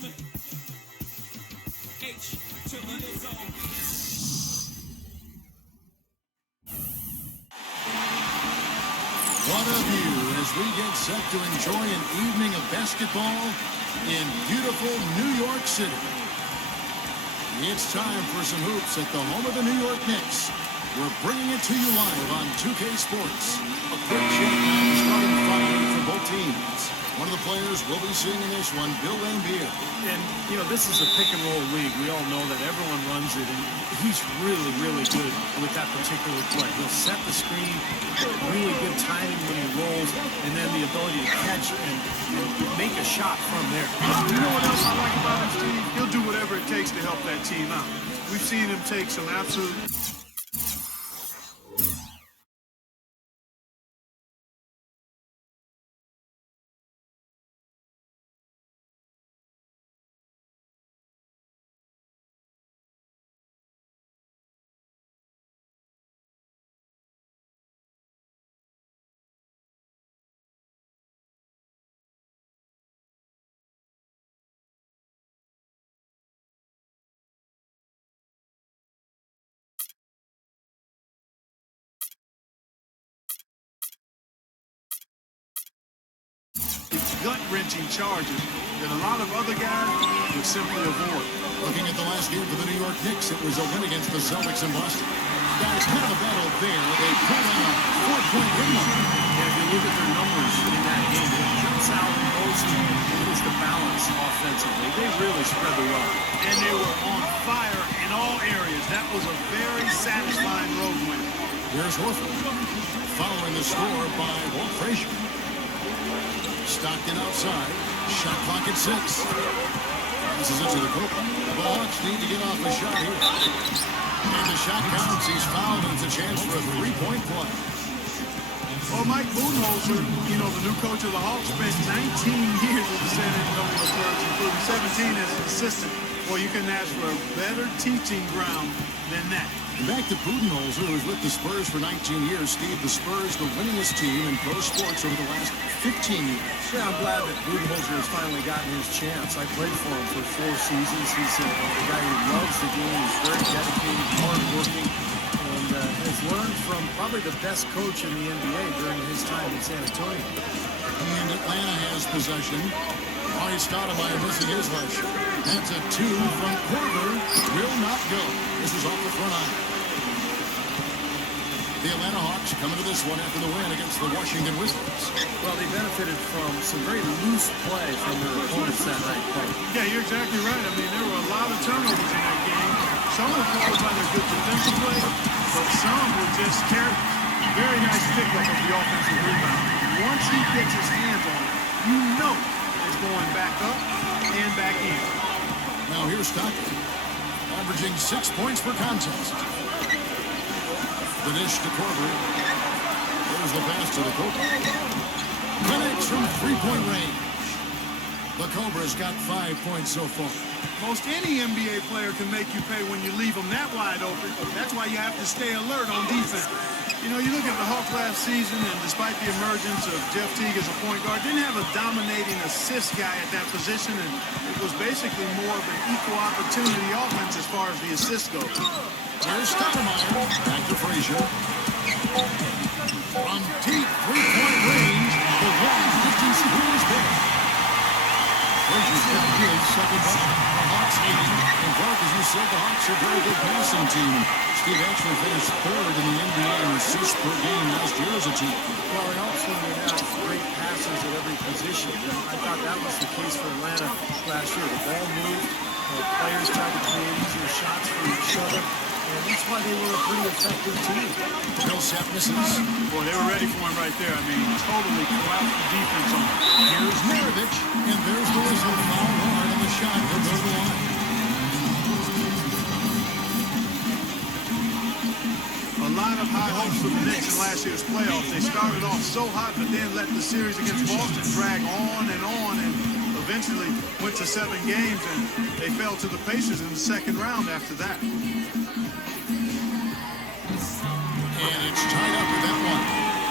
What a view as we get set to enjoy an evening of basketball in beautiful New York City. It's time for some hoops at the home of the New York Knicks. We're bringing it to you live on 2K Sports. A quick check on the starting five for both teams. One of the players we'll be seeing in this one, Bill Lambier. And, you know, this is a pick-and-roll league. We all know that everyone runs it, and he's really, really good with that particular play. He'll set the screen, really good timing when he rolls, and then the ability to catch and make a shot from there. You know what else I like about him, Steve? He'll do whatever it takes to help that team out. We've seen him take some absolute... gut-wrenching charges that a lot of other guys would simply avoid. Looking at the last game for the New York Knicks, it was a win against the Celtics in Boston. Guys, kind of a battle there. They pulled on a 4-point win mark. And if you look at their numbers in that game, it jumps out and moves the balance offensively. They really spread the wealth. And they were on fire in all areas. That was a very satisfying road win. Here's Horford, following the score by Walt Frazier. Stockton outside. Shot clock at 6. This is it to the Copa. The Hawks need to get off a shot here. And the shot counts. He's fouled, and it's a chance for a three-point play. Well, Mike Budenholzer, you know, the new coach of the Hawks, spent 19 years with the San Antonio Spurs, including 17 as an assistant. Well, you can ask for a better teaching ground than that. And back to Budenholzer, who was with the Spurs for 19 years. Steve, the Spurs, the winningest team in pro sports over the last 15 years. Yeah, I'm glad that Budenholzer has finally gotten his chance. I played for him for 4 seasons. He's a guy who loves the game. He's very dedicated, hardworking, and has learned from probably the best coach in the NBA during his time in San Antonio. And Atlanta has possession. Already started by missing his last shot. That's a 2 from Korver. Will not go. This is off the front iron. The Atlanta Hawks coming to this one after the win against the Washington Wizards. Well, they benefited from some very loose play from their opponents that night. Yeah, you're exactly right. I mean, there were a lot of turnovers in that game. Some were caused by their good defensive play, but some were just careless. Very nice pickup of the offensive rebound. Once he gets his hands on it, you know it's going back up and back in. Now here's Stockton, averaging 6 points per contest. The dish to Korver. There's the pass to the Cobra. Connects from three-point range. The Cobra's got 5 points so far. Most any NBA player can make you pay when you leave them that wide open. That's why you have to stay alert on defense. You know, you look at the Hawks last season, and despite the emergence of Jeff Teague as a point guard, didn't have a dominating assist guy at that position, and it was basically more of an equal opportunity offense as far as the assists go. Here's Stoudemire. Back to Frazier. From deep three-point range, the 150 screws back. Frazier's got his second bucket. The Hawks leading. And Clark, as you said, the Hawks are a very good passing team. Steve actually finished third in the NBA in assists per game last year as a team. Well, it helps when you have great passes at every position. I thought that was the case for Atlanta last year. The ball moved. Players tried to create easier shots for each other. And that's why they were a pretty effective team. Millsap misses. Boy, they were ready for him right there. I mean, totally collapsed the defense on him. Here's Maravich, and there's the whistle. Foul hard on the shot. He'll go to the line. A lot of high hopes for the Knicks in last year's playoffs. They started off so hot, but then let the series against Boston drag on, and eventually went to 7 games, and they fell to the Pacers in the second round after that. And it's tied up with that one.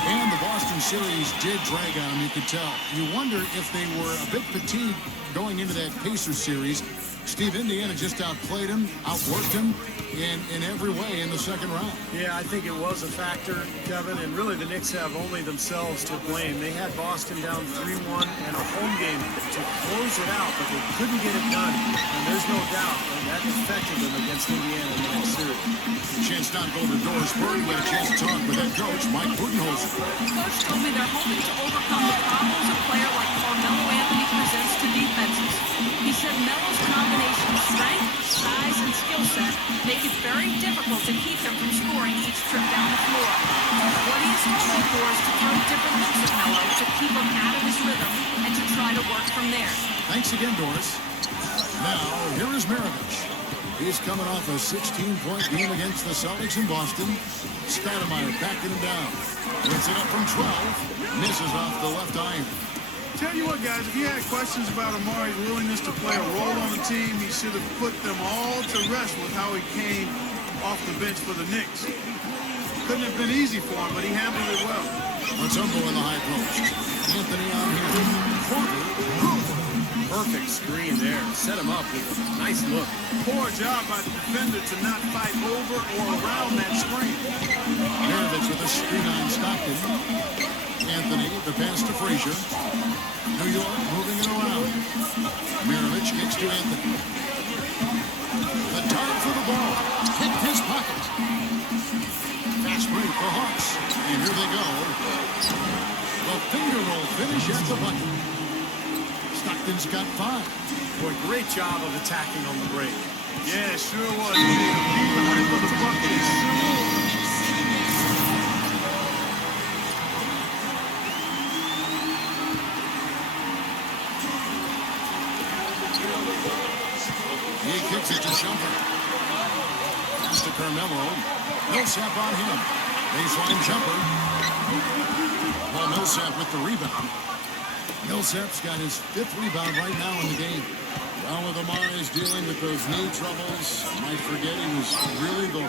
And the Boston Boston series did drag on them, you could tell. You wonder if they were a bit fatigued going into that Pacers series. Steve, Indiana just outplayed him, outworked him in every way in the second round. Yeah, I think it was a factor, Kevin, and really the Knicks have only themselves to blame. They had Boston down 3-1 and a home game to close it out, but they couldn't get it done. And there's no doubt that affected them against Indiana in the next series. Chance not go to Doris Burke. We had a chance to talk with head coach Mike Budenholzer. Coach told me they're hoping to overcome the problems a player like Carmelo Anthony presents to defenses. He said Melo's combination of strength, size, and skill set make it very difficult to keep him from scoring each trip down the floor. What he is hoping for is to throw different looks at Melo to keep him out of his rhythm and to try to work from there. Thanks again, Doris. Now, here is Maravich. He's coming off a 16-point game against the Celtics in Boston. Stoudemire backing him down. Puts it up from 12. Misses off the left iron. Tell you what, guys, if you had questions about Amari's willingness to play a role on the team, he should have put them all to rest with how he came off the bench for the Knicks. Couldn't have been easy for him, but he handled it well. Matumbo in the high post. Anthony on here. Perfect screen there. Set him up with a nice look. Poor job by the defender to not fight over or around that screen. Maravich with a screen on Stockton. Anthony, the pass to Frazier. New York moving it around. Maravich kicks to Anthony. The time for the ball. Hit his pocket. Fast break for Hawks. And here they go. The finger roll finish at the bucket. Stockton's got 5. Boy, great job of attacking on the break. Yeah, sure was. He made a beat behind for the bucket. It sure was. He kicks it to Shumpert. Pass to Carmelo. Millsap on him. Baseline jumper. Well, Millsap with the rebound. Millsap's got his 5th rebound right now in the game. Well, with Amari's dealing with those knee troubles, might forget he was really the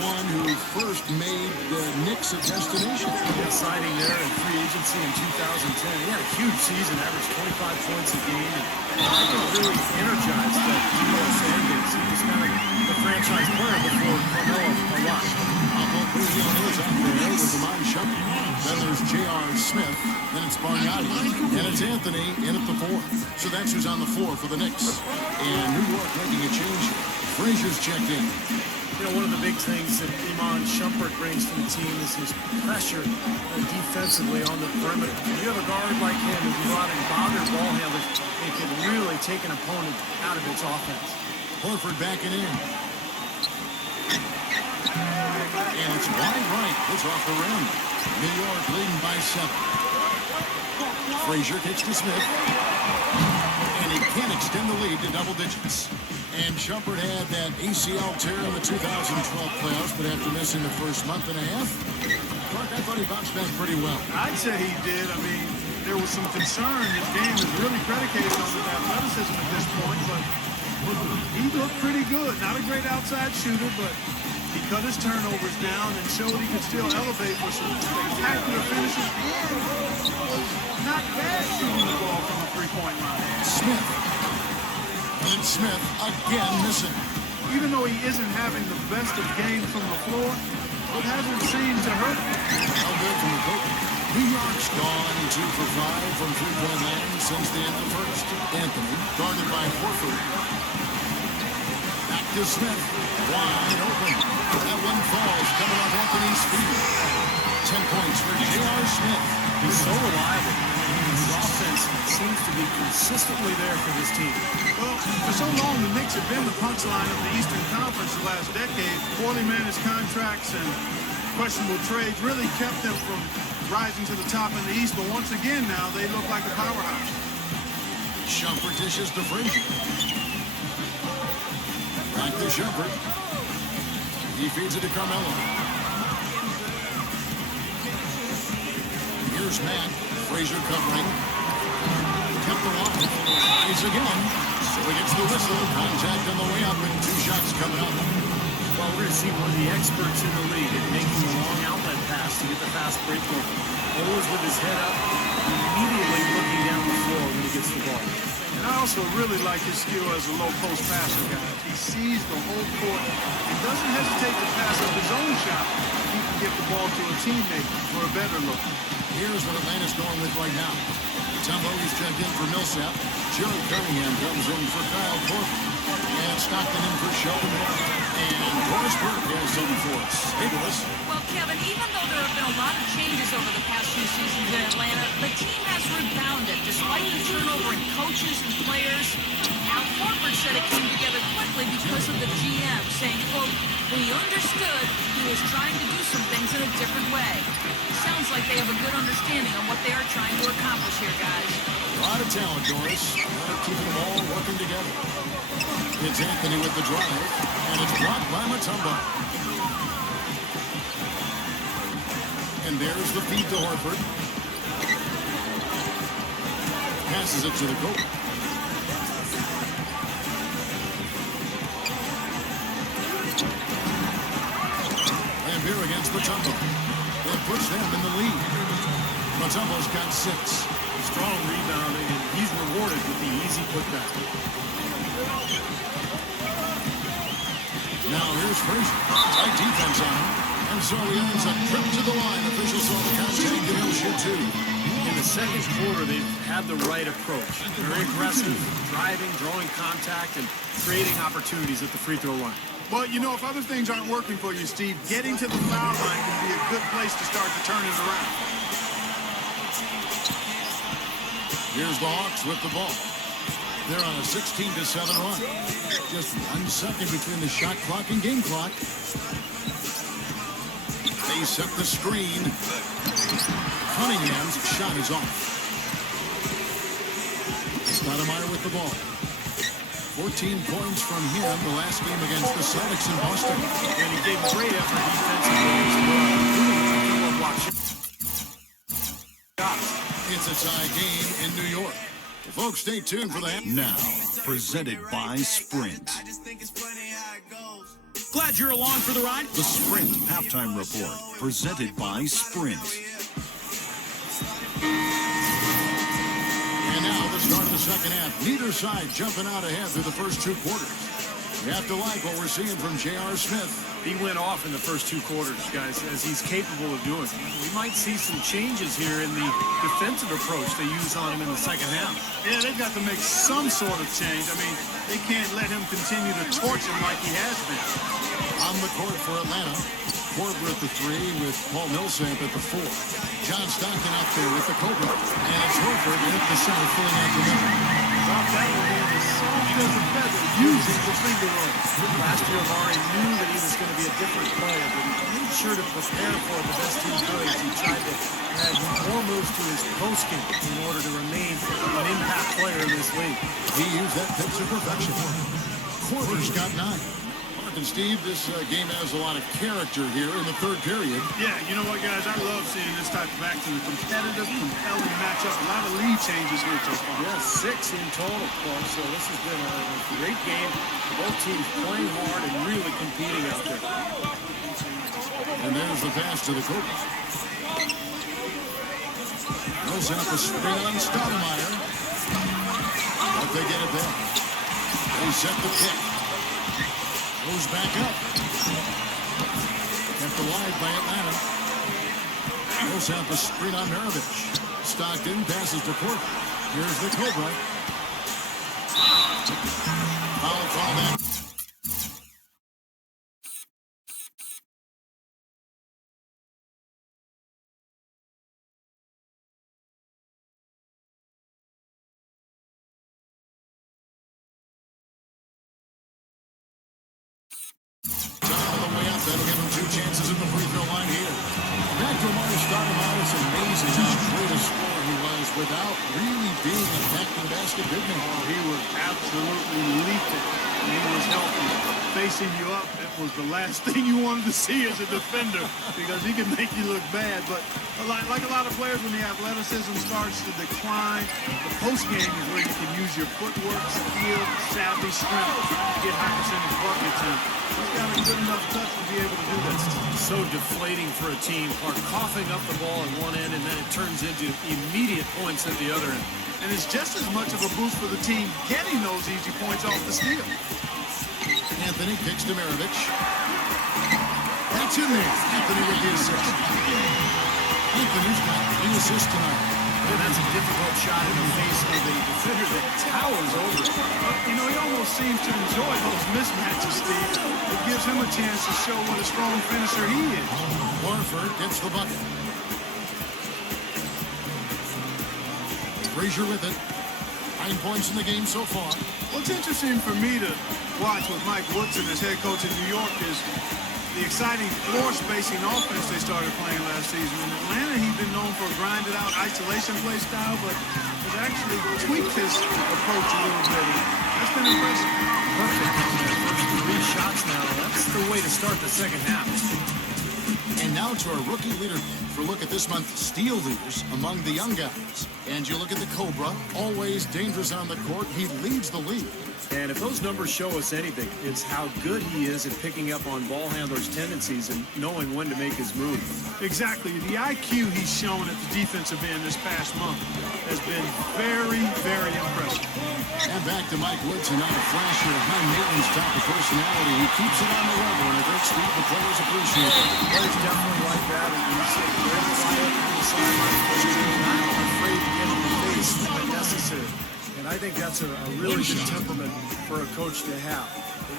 one who first made the Knicks a destination. Yeah, signing there in free agency in 2010. He had a huge season, averaged 25 points a game, and really energized the U.S. fan base. He was kind of the franchise player before Carmelo arrived. Is out there with Amon Shumpert. Then there's J.R. Smith. Then it's Bargnani. And it's Anthony in at the 4. So that's who's on the floor for the Knicks. And New York making a change. Frazier's checked in. You know, one of the big things that Iman Shumpert brings to the team is his pressure defensively on the perimeter. If you have a guard like him and you go out and bother ball handlers, it can really take an opponent out of its offense. Horford backing in. And it's wide right. It's off the rim. New York leading by 7. Frazier kicks to Smith. And he can't extend the lead to double digits. And Shumpert had that ACL tear in the 2012 playoffs, but after missing the first month and a half, Clark, I thought he bounced back pretty well. I'd say he did. I mean, there was some concern. His game is really predicated on his athleticism at this point, but he looked pretty good. Not a great outside shooter, but he cut his turnovers down and showed he could still elevate for some spectacular finishes. Not bad shooting the ball from the three-point line. Smith. And Smith again missing. Even though he isn't having the best of games from the floor, it hasn't seemed to hurt him. How good from the coach. New York's gone 2 for 5 from three-point land since the end of the first. Anthony guarded by Horford. Back to Smith. Wide open. That one falls coming off Anthony's feet. 10 points for J.R. Smith. He's so reliable. His offense seems to be consistently there for this team. Well, for so long, the Knicks have been the punchline of the Eastern Conference the last decade. Poorly managed contracts and questionable trades really kept them from rising to the top in the East. But once again now, they look like a powerhouse. Shumpert dishes to Frazier. Back to Shumpert. He feeds it to Carmelo. Here's Matt. Frazier covering. Kept the line. He's again. So he gets the whistle. Contact on the way up and 2 shots coming up. Well, we're going to see one of the experts in the league at making a long outlet pass pass to get the fast break going. Always with his head up, immediately looking down the floor when he gets the ball. And I also really like his skill as a low post passer, guys. He sees the whole court and doesn't hesitate to pass up his own shot if he can get the ball to a teammate for a better look. Here's what Atlanta's going with right now. Tumbo is checked in for Millsap. Jerry Cunningham comes in for Kyle Korver. And Stockton in for Sheldon Moore. And Horace Burke has something for us. Hey, Willis. Well, Kevin, even though there have been a lot of changes over the past few seasons in Atlanta, the team has rebounded despite the turnover in coaches and players. Al Horford said it came together quickly because of the GM, saying, quote, "We understood he was trying to do some things in a different way." Sounds like they have a good understanding on what they are trying to accomplish here, guys. A lot of talent, Doris. Keeping them all working together. It's Anthony with the drive, and it's blocked by Mutombo. And there's the feed to Horford. Passes it to the goal. And here against Mutombo. That puts them in the lead. Mutombo's got 6. Strong rebounding, and he's rewarded with the easy putback. Now here's Frazier. Tight defense on him. And so he earns a trip to the line. Officials saw the count saying he'll shoot 2. In the second quarter, they've had the right approach. Very aggressive, driving, drawing contact, and creating opportunities at the free throw line. But, you know, if other things aren't working for you, Steve, getting to the foul line can be a good place to start to turn it around. Here's the Hawks with the ball. They're on a 16-7 run. Just 1 second between the shot clock and game clock. They set the screen. Cunningham's shot is off. Stoudemire with the ball. 14 points from him the last game against the Celtics in Boston. And he gave great effort defensively as well, including a couple of block shots. It's a tie game in New York. Folks, stay tuned for that. Now, presented by Sprint. Glad you're along for the ride. The Sprint Halftime Report, presented by Sprint. And now the start of the second half. Neither side jumping out ahead through the first 2 quarters. You have to like what we're seeing from J.R. Smith. He went off in the first 2 quarters, guys, as he's capable of doing. We might see some changes here in the defensive approach they use on him in the second half. Yeah, they've got to make some sort of change. I mean, they can't let him continue to torch him like he has been. On the court for Atlanta. Korver at the 3 with Paul Millsap at the 4. John Stockton out there with the Cobra. And it's Horford at the center filling out the middle. Drop that one in as soft as a feather using the finger roll. Last year, Amari knew that he was going to be a different player, but he made sure to prepare for it the best he could. He tried to add more moves to his post game in order to remain an impact player in this league. He used that pitch to perfection. Korver's got 9. And Steve, this game has a lot of character here in the third period. Yeah, you know what, guys? I love seeing this type of action. A competitive, compelling matchup. A lot of lead changes here so far. Yeah, 6 in total, Clark. So this has been a great game. Both teams playing hard and really competing out there. And there's the pass to the Cobra. Goes out the screen on Stoudemire. But they get it there. They set the pick. Goes back up. Kept alive by Atlanta. Goes out the screen on Maravich. Stockton passes to Porter. Here's the Cobra. Foul call that. That'll give him 2 chances at the free throw line here. Back to Stoudemire. It's amazing how great a scorer he was without really being a back to the basket big man. He was absolutely lethal when he was healthy. facing you up, it was the last thing you wanted to see as a defender because he can make you look bad. But like a lot of players, when the athleticism starts to decline, the post game is where you can use your footwork, skill, savvy, strength to get high percentage buckets. And he's got a good enough touch to be able to do that. So deflating for a team, coughing up the ball at one end and then it turns into immediate points at the other end. And it's just as much of a boost for the team getting those easy points off the steal. Anthony kicks to Maravich. That's in there. Anthony with the assist. Anthony's got the assist tonight. And that's a difficult shot in the face of the defender that towers over. You know, he almost seems to enjoy those mismatches, Steve. It gives him a chance to show what a strong finisher he is. Horford gets the bucket. Frazier with it. 9 points in the game so far. What's interesting for me to watch with Mike Woodson as head coach in New York is the exciting floor spacing offense they started playing last season. In Atlanta, he's been known for a grinded out isolation play style, but has actually tweaked his approach a little bit. That's been impressive. Perfect. First 3 shots now. That's the way to start the second half. And now to our rookie leader for a look at this month's steal leaders among the young guys. And you look at the Cobra, always dangerous on the court. He leads the league. And if those numbers show us anything, it's how good he is at picking up on ball handlers' tendencies and knowing when to make his move. Exactly. The IQ he's shown at the defensive end this past month has been very, very impressive. And back to Mike Woodson, now a flasher of high-maintenance type of personality. He keeps it on the level, and a great speed the players appreciate it. Players definitely like that, and he's very quiet on the sideline, not afraid to get in the face when necessary. And I think that's a really good temperament for a coach to have.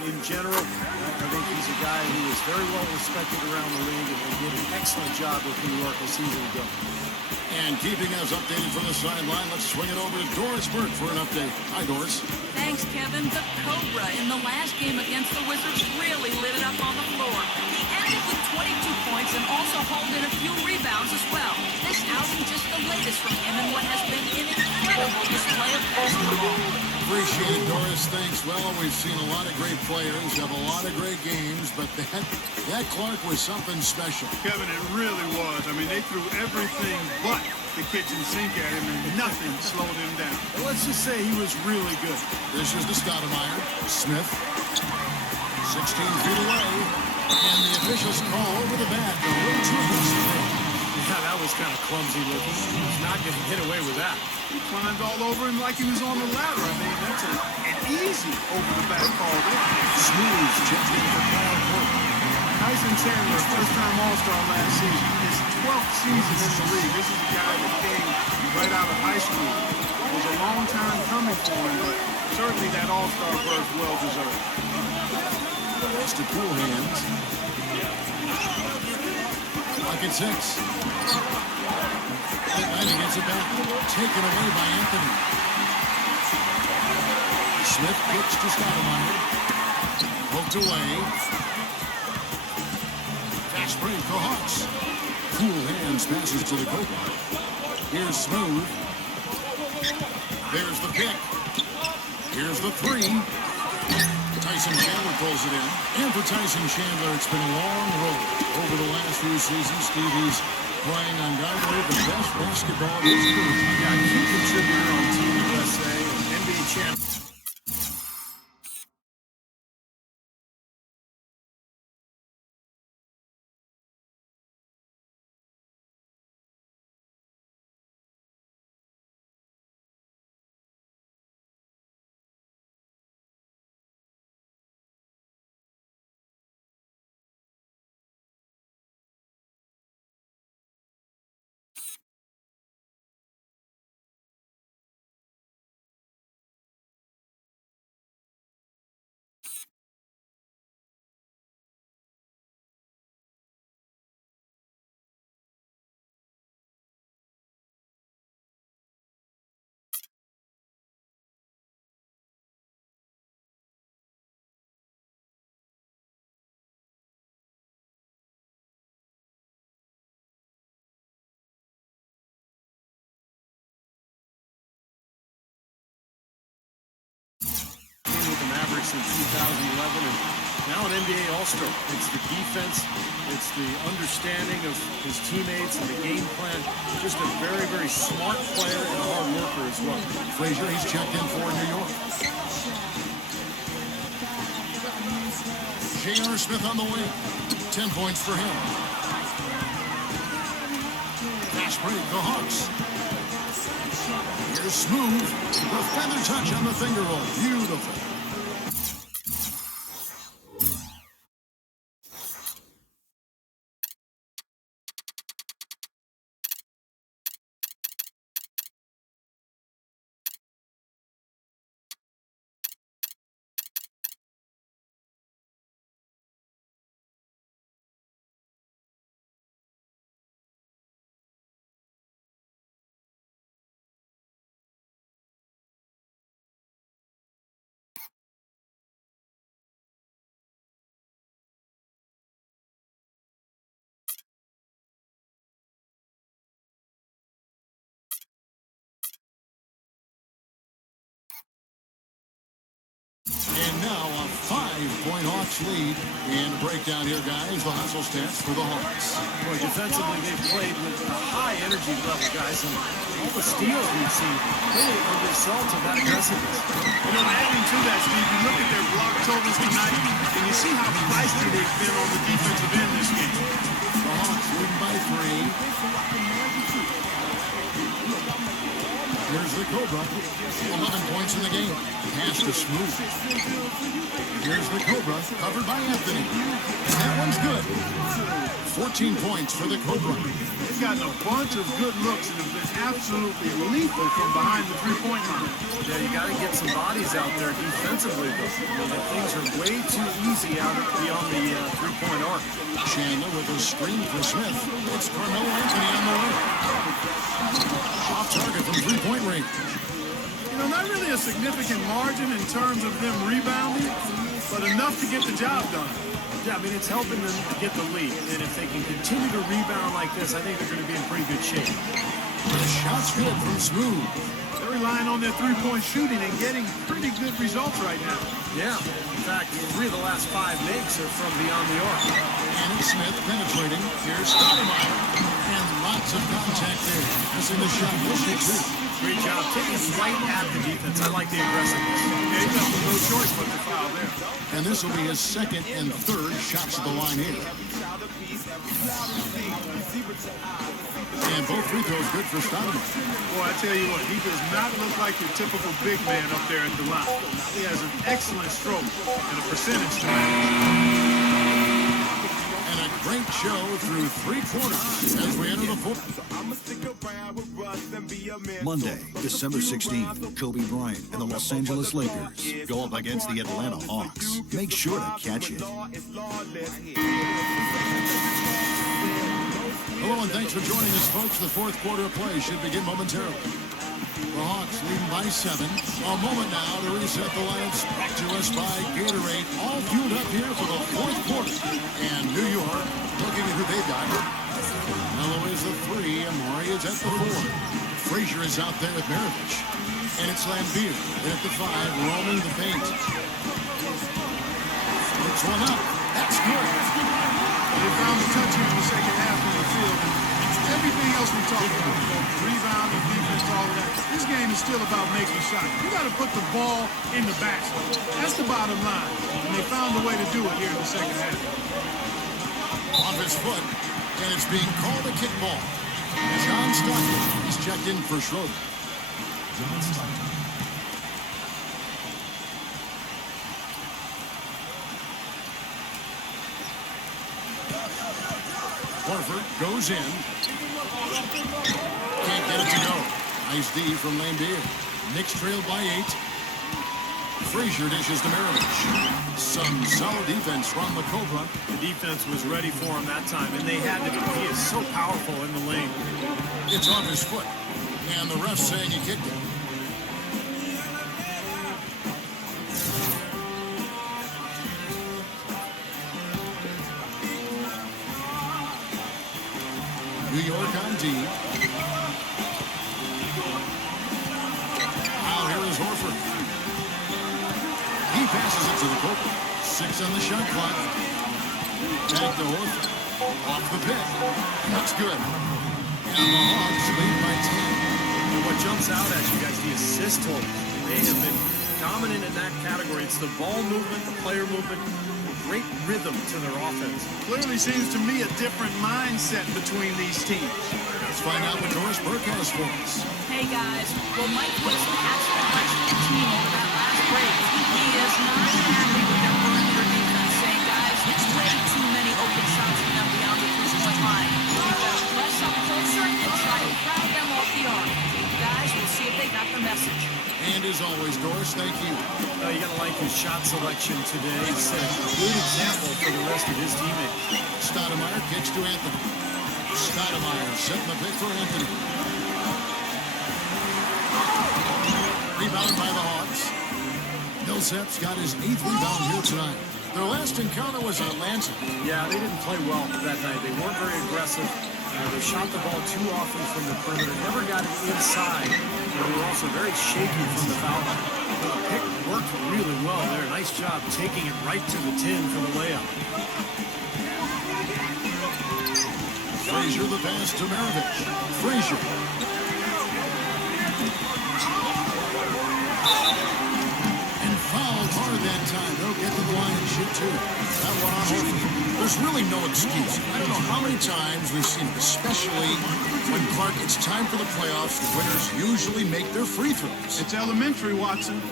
In general, I think he's a guy who is very well respected around the league and did an excellent job with New York a season ago. And keeping us updated from the sideline, let's swing it over to Doris Burke for an update. Hi, Doris. Thanks, Kevin. The Cobra in the last game against the Wizards really lit it up on the floor. He ended with 22 points and also hauled in a few rebounds as well. This outing just the latest from him in what has been an incredible display of basketball. Appreciate it, Doris. Thanks. Well, we've seen a lot of great players have a lot of great games, but that Clark was something special. Kevin, it really was. I mean, they threw everything but the kitchen sink at him, and nothing slowed him down. Well, let's just say he was really good. This is the Stoudemire. Smith, 16 feet away, and the officials call over the bat. The little too much. Yeah, that was kind of clumsy looking. He was not going to get away with that. He climbed all over him like he was on the ladder. I mean, that's an easy over-the-back call there. Smooth checked in for Kyle Porter. Tyson Chandler, first-time All-Star last season. His 12th season in the league. This is a guy that came right out of high school. It was a long time coming for him, but certainly that All-Star berth well-deserved. It's to cool hands. Pocket 6. Atlanta gets it back. Taken away by Anthony. Smith pitch to Stoudemire. Poked away. Fast break for Hawks. Cool hands passes to the Cobra. Here's Smooth. There's the pick. Here's the 3. Tyson Chandler pulls it in. And for Tyson Chandler, it's been a long road over the last few seasons. Steve, he's playing undoubtedly the best basketball of his career. Yeah, key contributor on Team USA and NBA champ. With the Mavericks in 2011 and Now an NBA All-Star. It's the defense, it's the understanding of his teammates and the game plan. Just a very, very smart player and a hard worker as well. Frazier, he's checked in for New York. J.R. Smith on the way. 10 points for him. Fast break, the Hawks. Here's SMOOVE. The feather touch on the finger roll. Beautiful. And now a 5-point Hawks lead. And a breakdown here, guys. The hustle stats for the Hawks. Boy, defensively, they've played with a high energy level, guys, and all the steals we've seen really are the result of that aggressiveness. You know, adding to that, Steve, you look at their block totals tonight, and you see how feisty they've been on the defensive end this game. The Hawks leading by 3. Here's the Cobra. 11 points in the game. Pass to SMOOVE. Here's the Cobra, covered by Anthony. That one's good. 14 points for the Cobra. They've gotten a bunch of good looks and have been absolutely lethal from behind the three-point line. Yeah, you got to get some bodies out there defensively, though. I mean, things are way too easy out beyond the three-point arc. Chandler with a screen for Smith. It's Carmelo Anthony on the way. Off target from three-point range. You know, not really a significant margin in terms of them rebounding, but enough to get the job done. Yeah, I mean, it's helping them to get the lead. And if they can continue to rebound like this, I think they're going to be in pretty good shape. The shot's good from SMOOVE. They're relying on their three-point shooting and getting pretty good results right now. Yeah. In fact, 3 of the last 5 makes are from beyond the arc. And it's Smith penetrating. Here's Stoudemire. And lots of contact there. Missing the shot. He'll shoot 2. Great job taking right at the defense. I like the aggressiveness. Yeah, he's got no choice but to foul there. And this will be his second and third shots at the line here. And both free throws good for Stoudemire. Boy, I tell you what, he does not look like your typical big man up there at the line. He has an excellent stroke and a percentage to match. And a great show through 3 quarters as we enter the fourth. Monday, December 16th, Kobe Bryant and the Los Angeles Lakers go up against the Atlanta Hawks. Make sure to catch it. Hello and thanks for joining us, folks. The fourth quarter of play should begin momentarily. The Hawks leading by 7. A moment now to reset the lamps. Brought to us by Gatorade. All fueled up here for the fourth quarter. And New York looking at who they've got. Melo is the 3, and Murray is at the 4. Frazier is out there with Maravich. And it's Lambeer at the 5, roaming the paint. Puts one up. That's good. They found the touch here in the second half of the field. Everything else we talked about, rebounding, defense, all of that. This game is still about making shots. You got to put the ball in the basket. That's the bottom line. And they found a way to do it here in the second half. Off his foot, and it's being called a kickball. John Stockton, he's checked in for Schroeder. Horford goes in. Can't get it to go. Nice D from Lambeer. Knicks trailed by 8. Frazier dishes to Maravich. Some solid defense from the Cobra. The defense was ready for him that time, and they had to be. He is so powerful in the lane. It's off his foot. And the ref saying he kicked it. New York on D. Now here is Horford. He passes it to the Copa. 6 on the shot clock. Back to Horford. Off the pick. That's good. And the Hawks lead by 10. And what jumps out at you guys, the assist total. They have been dominant in that category. It's the ball movement, the player movement, great rhythm to their offense. Clearly seems to me a different mindset between these teams. Let's find out what Doris Burke has for us. Hey guys, well Mike Woodson has to question the team over that last break. He is not happy with their perimeter defense, saying, guys, it's way too many open shots for them beyond the three-point line. We've got to press up closer and try to crowd them off the arc. Guys, we'll see if they got the message. And as always, Doris, thank you. You gotta like his shot selection today. He set a good example for the rest of his teammates. Stoudemire kicks to Anthony. Stoudemire setting the pick for Anthony. Rebound by the Hawks. Millsap's got his 8th rebound here tonight. Their last encounter was at Lansing. Yeah, they didn't play well that night. They weren't very aggressive. They shot the ball too often from the perimeter. Never got it inside. They were also very shaky from the foul line. The pick worked really well there. Nice job taking it right to the 10 for the layup. Frazier the pass to Maravich. Frazier. And fouled hard that time. They'll get to the line and shoot too. That one on Horford. There's really no excuse. I don't know how many times we've seen it, especially when, Clark, it's time for the playoffs. The winners usually make their free throws. It's elementary, Watson.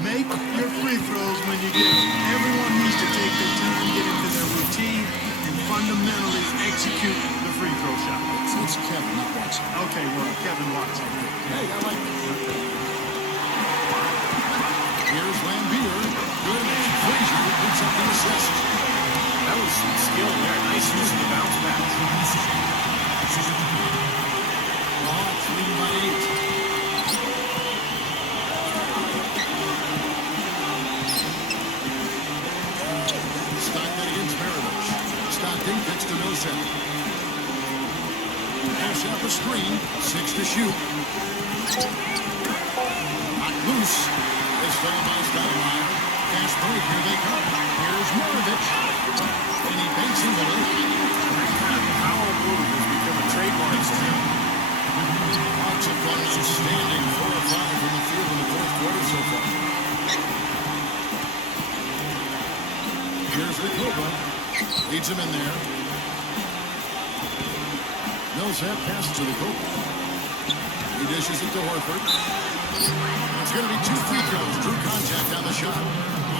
Make your free throws when you get them. Everyone needs to take their time, get into their routine, and fundamentally execute the free throw shot. It's Kevin, not Watson. Okay, well, Kevin Watson. Hey, I like it. Here's Lambeer. Good. Frazier picks up the assist. That was some skill there. Nice use of the bounce back. The Hawks leading by 8. Stockton against Maravich. Stockton kicks to Millsap. Pass out the screen. 6 to shoot. Not loose. It's fouled by Stoudemire. Fast break. Here they come. Here's Maravich. And he banks into it. That kind of power move has become a trademark for him. Hawks have gone outstanding 4 or 5 from the field in the 4th quarter so far. Here's Ricoba. Leads him in there. Millsap passes to Ricoba. He dishes it to Horford. It's going to be 2 free throws. Drew contact on the shot.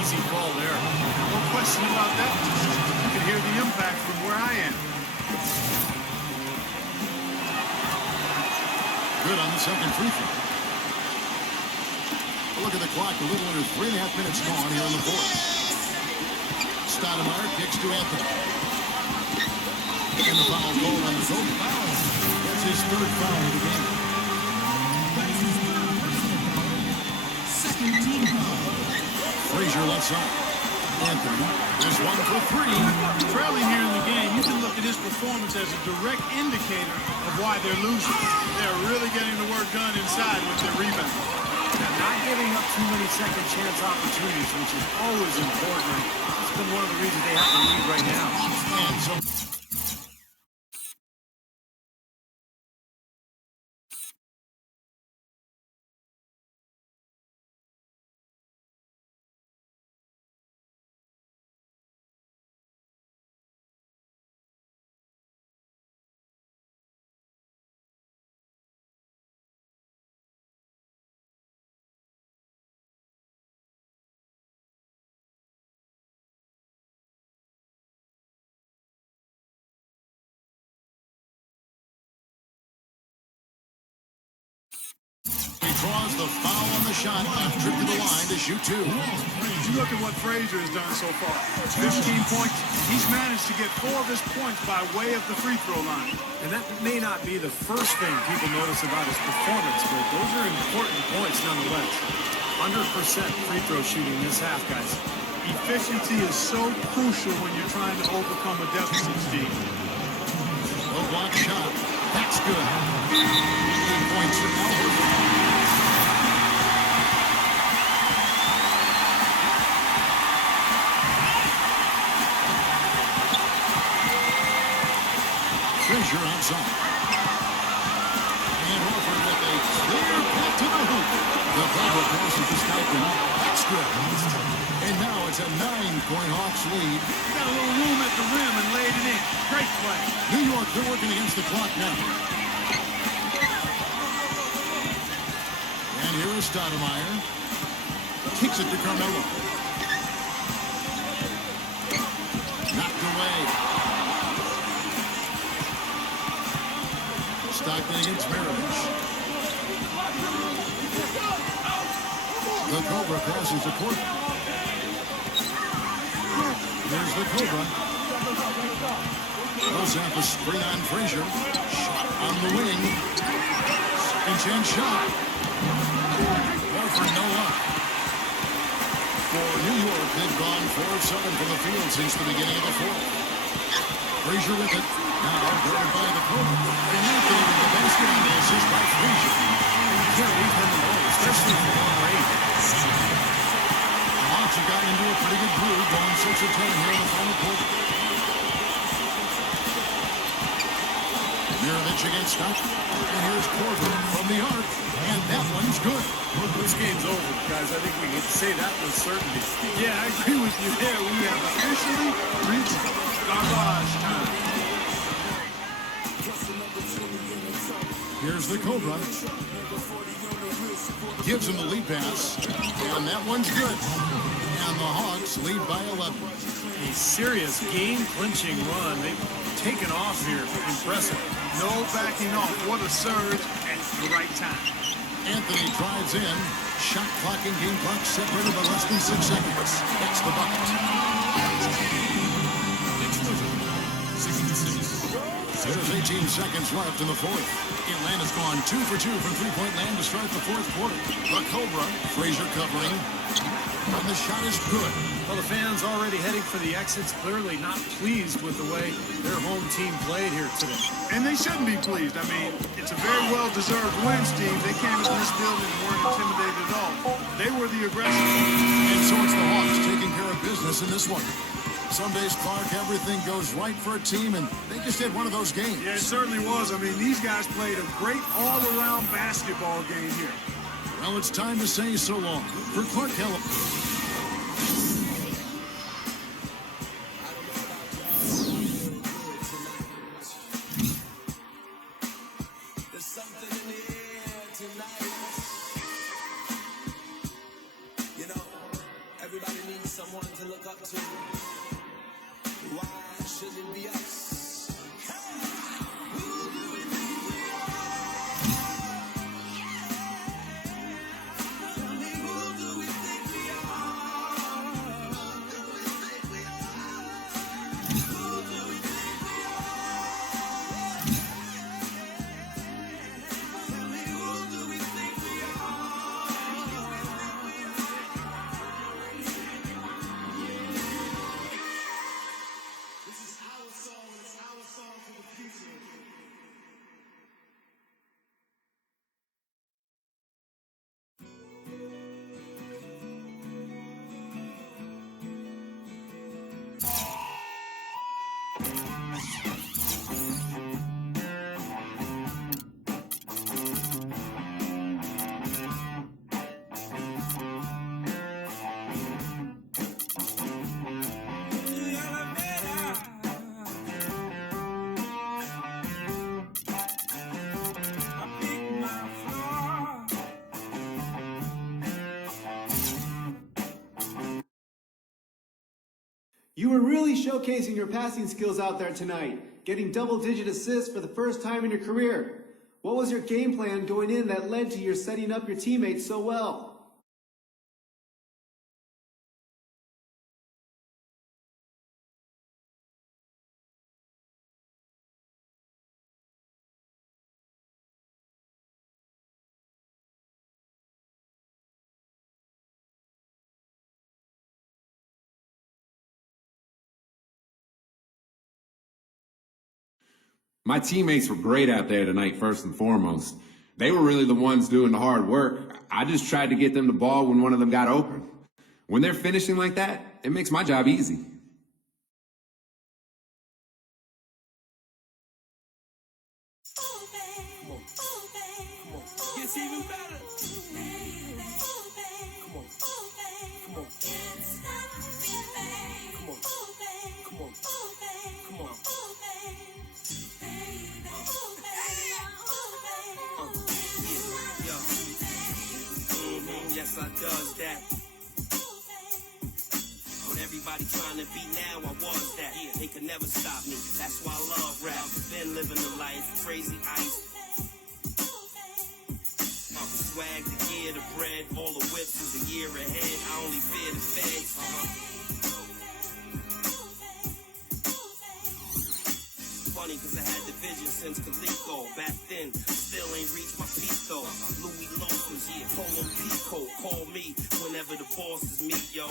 Easy call there. No question about that. You can hear the impact from where I am. Good on the second free throw. Look at the clock. A little under 3.5 minutes gone here in the 4th. Stoudemire kicks to Anthony. And the foul goal on the Kobe. That's his 3rd foul of the game. Frazier lets up. Anthony is 1 for 3. Trailing here in the game, you can look at his performance as a direct indicator of why they're losing. They're really getting the work done inside with their rebound. Not giving up too many second chance opportunities, which is always important. It's been one of the reasons they have to lead right now. And so draws the foul on the shot after to the line to shoot 2. You look at what Frazier has done so far. 15 points. He's managed to get 4 of his points by way of the free throw line. And that may not be the first thing people notice about his performance, but those are important points nonetheless. 100% free throw shooting this half, guys. Efficiency is so crucial when you're trying to overcome a deficit, Steve. Low block shot. That's good. 8 points for Albert. Frazier outside. And Horford with a clear path to the hoop. The Cobra passes to Stockton. That's good. And now it's a 9-point Hawks lead. Got a little room at the rim and laid it in. Great play. New York, they're working against the clock now. And here is Stoudemire. Kicks it to Carmelo. Knocked away. Stockton against Maravich. The Cobra passes the court. There's the Cobra. Millsap a screen on Frazier. Shot on the wing. Second chance shot. Horford no luck. For New York, they've gone 4 of 7 from the field since the beginning of the fourth. Frazier with it. Now guarded by the Cobra. And Anthony with the basket on the assist by Frazier. You can't leave him alone, especially for long range. The Hawks have gotten into a pretty good groove, going 6 of 10 here in the final quarter. Maravich against Stockton. And here's Korver from the arc. And that one's good. This game's over, guys. I think we can say that with certainty. Yeah, I agree with you there. We have officially reached garbage time. Here's the Cobra. Gives him the lead pass. And that one's good. And the Hawks lead by 11. A serious game-clinching run. They've taken off here. Impressive. No backing off. What a surge at the right time. Anthony drives in. Shot clock and game clock separated by less than 6 seconds. That's the bucket. There's 18 seconds left in the fourth. Atlanta's gone 2 for 2 from three-point land to start the fourth quarter. The Cobra, Frazier covering. And the shot is good. Well, the fans already heading for the exits, clearly not pleased with the way their home team played here today. And they shouldn't be pleased. I mean, it's a very well-deserved win, Steve. They came into this building and weren't intimidated at all. They were the aggressors. And so it's the Hawks taking care of business in this one. Some days, Clark, everything goes right for a team, and they just had one of those games. Yeah, it certainly was. I mean, these guys played a great all-around basketball game here. Well, it's time to say so long for Clark Keller. You were really showcasing your passing skills out there tonight, getting double-digit assists for the first time in your career. What was your game plan going in that led to your setting up your teammates so well? My teammates were great out there tonight, first and foremost. They were really the ones doing the hard work. I just tried to get them the ball when one of them got open. When they're finishing like that, it makes my job easy. everybody trying to be now, I was that. They could never stop me, that's why I love rap. Been living the life, crazy ice. Swag, the gear, the bread, all the whips is a year ahead. I only fear the feds. Funny cause I had the vision since Calico. Back then, still ain't reached my peak though. Louis loafers, Polo Pico. Call me whenever the bosses meet, yo.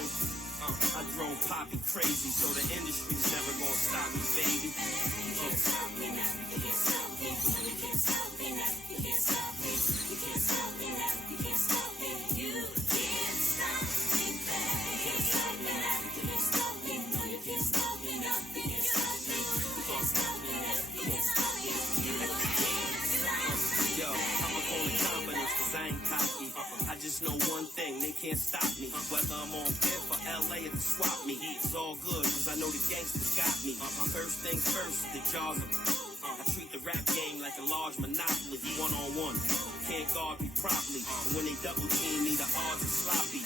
I drove Poppy crazy, so the industry's never gonna stop me, baby. You can't stop me now, you can't stop me. You can't stop me now, you can't stop me. You can't stop me now, you can't stop me. You can't stop me, baby. You can't stop me now, you can't stop me. No, you can't stop me now, you can't stop me. You can't stop me now, you can't stop me. You can't stop me. Yo, I'ma call it confidence cause I ain't cocky. I just know one thing, they can't stop me. Whether I'm on Fifth or LA or the swap me, it's all good cause I know the gangsters got me. First things first, the jaws of I treat the rap game like a large monopoly, one-on-one. Can't guard me properly, but when they double team me, the odds are sloppy.